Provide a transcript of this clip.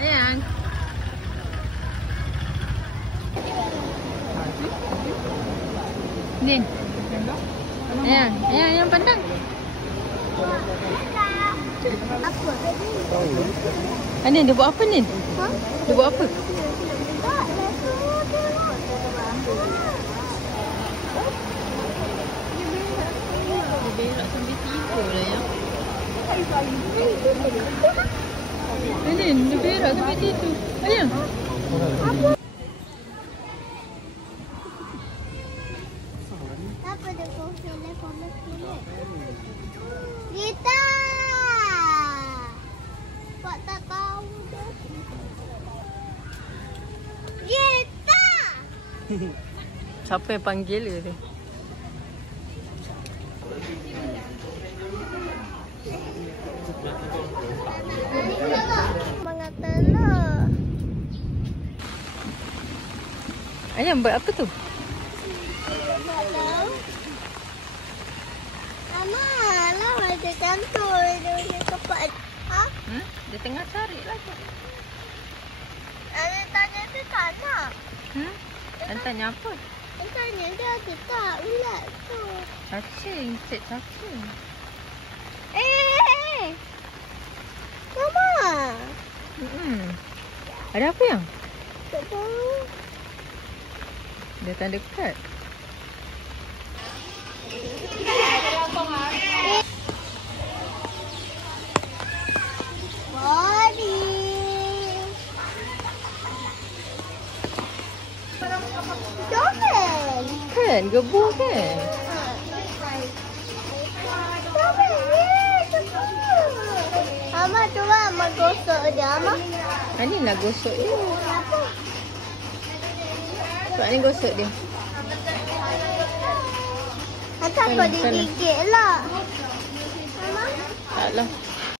Sayang. Ni. Sayang. Yang pandang. Apa? Anin, dia buat apa ni? Ha? Dia buat apa? Tak, dah semua tengok. Dia berak sampai tiba lah ya. Anin, dia berak sampai tiba. Sayang. Apa dia kau telefon ni? Rita! Pak tak tahu dah. Rita! Siapa yang panggil dia? Mengatalah. Ayam buat apa tu? Tak tahu. Mama, lah ada cantul dia kepak. Ha? Dia tengah cari lah tu. Ada tanya tu tak nak. Dan tanya apa? Dia tanya dia ada tak ulat tu. Cacing, cik cacing. Mama. Ada apa yang? Tak tahu. Dia tak dekat. Body. Jomen. Kan, gebu kan? Jomen ni. Mama cuba Mama gosok dia. Mama. Ani nak gosok dia. Apa? Sebab ni gosok dia. Atau kau digigit lah. Mama. Taklah.